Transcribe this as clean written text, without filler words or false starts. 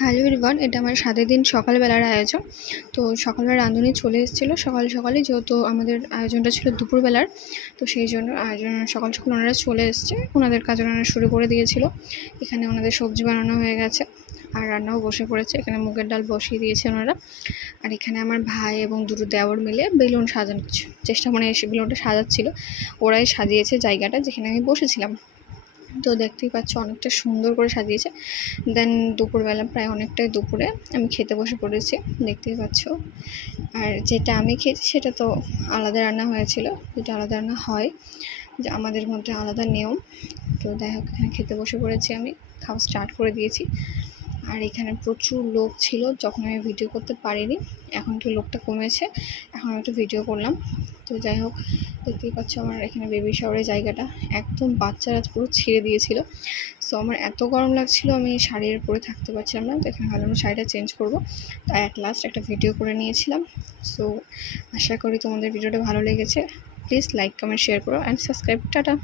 Hello everyone, এটা আমার সাতের দিন সকালবেলার আয়োজন। তো সকালবেলা রাঁধুনি চলে এসেছিলো সকালে, যেহেতু আমাদের আয়োজনটা ছিল দুপুরবেলার। তো সেই জন্য সকাল ওনারা চলে এসছে, ওনাদের কাজ ওনারা শুরু করে দিয়েছিল। এখানে ওনাদের সবজি বানানো হয়ে গেছে আর রান্নাও বসে পড়েছে। এখানে মুগের ডাল বসিয়ে দিয়েছে ওনারা। আর এখানে আমার ভাই এবং দুটো দেওর মিলে বেলুন সাজানোর চেষ্টা, মানে এসে বেলুনটা সাজাচ্ছিল। ওরাই সাজিয়েছে জায়গাটা যেখানে আমি বসেছিলাম। তো দেখতেই পাচ্ছ অনেকটা সুন্দর করে সাজিয়েছে। দেন দুপুরবেলা প্রায় অনেকটাই দুপুরে আমি খেতে বসে পড়েছি, দেখতেই পাচ্ছ। আর যেটা আমি খেয়েছি সেটা তো আলাদা রান্না হয়েছিল, যেটা আলাদা রান্না হয় যে আমাদের মধ্যে আলাদা নিয়ম। তো যাই হোক, এখানে খেতে বসে পড়েছি, আমি খাওয়া স্টার্ট করে দিয়েছি। আর এখানে প্রচুর লোক ছিল যখন আমি ভিডিও করতে পারিনি। এখন একটু লোকটা কমেছে, এখন একটু ভিডিও করলাম। তো যাই হোক, দেখতেই পাচ্ছ আমার এখানে বেবি শাওয়ারের জায়গাটা একদম বাচ্চারা পুরো ছেড়ে দিয়েছিল। সো আমার এত গরম লাগছিল, আমি শাড়ির পরে থাকতে পারছিলাম না। তো এখানে ভাবলাম শাড়িটা চেঞ্জ করবো, তাই অ্যাট লাস্ট একটা ভিডিও করে নিয়েছিলাম। সো আশা করি তোমাদের ভিডিওটা ভালো লেগেছে। প্লিজ লাইক, কমেন্ট, শেয়ার করো অ্যান্ড সাবস্ক্রাইব। টাটা।